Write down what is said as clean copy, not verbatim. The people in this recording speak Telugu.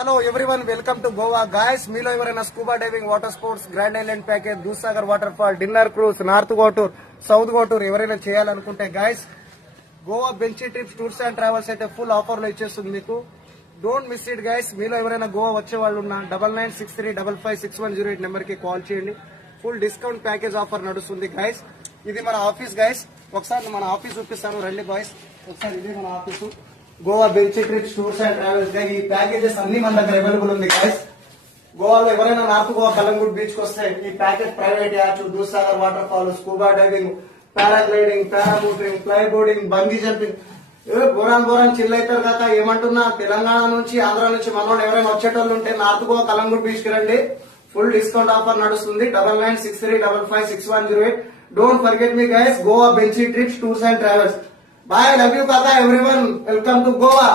Hello everyone, welcome to Goa guys. మీలో ఎవరైనా scuba diving, water sports, grand island package, Dudhsagar water fall, dinner cruise, north Goa tour, south Goa tour ఎవరైనా చేయాలనుకుంటే గాయస్, గోవా బెంచీ ట్రిప్స్ టూర్స్ అండ్ ట్రావెల్స్ అయితే ఫుల్ ఆఫర్ లో ఇచ్చేస్తుంది మీకు. Don't miss it guys. మీలో ఎవరైనా గోవా వచ్చే వాళ్ళు ఉన్న 9963556108 నెంబర్ కి కాల్ చేయండి. ఫుల్ డిస్కౌంట్ ప్యాకేజ్ ఆఫర్ నడుస్తుంది గైస్. ఇది మన ఆఫీస్ గైస్. ఒకసారి మన ఆఫీస్ చూపిస్తాను రండి బాయ్స్. ఒకసారి ఇది మన ఆఫీసు గోవా బెంచీ ట్రిప్స్ టూర్స్ అండ్ ట్రావెల్స్ గా ఈ ప్యాకేజెస్ అన్ని మన దగ్గర అవైలబుల్ ఉంది గైస్. గోవాలో ఎవరైనా నార్త్ గోవా కలంగుడ్ బీచ్ కి వస్తే ఈ package private yacht, Dudhsagar water fall, scuba diving, paragliding, paramotoring, fly boarding, bungee jumping, బోరాన్ చిల్ అవుతారు కాక ఏమంటున్నా. తెలంగాణ నుంచి, ఆంధ్ర నుంచి మనోళ్ళు ఎవరైనా వచ్చేటోళ్ళు ఉంటే నార్త్ గోవా కలంగుడ్ బీచ్ కి రండి. ఫుల్ డిస్కౌంట్ ఆఫర్ నడుస్తుంది. 9963556108. Don't forget me guys. Goa బెంచీ trips tours and travels. Bye, love you, Kaka, everyone. Welcome to Goa.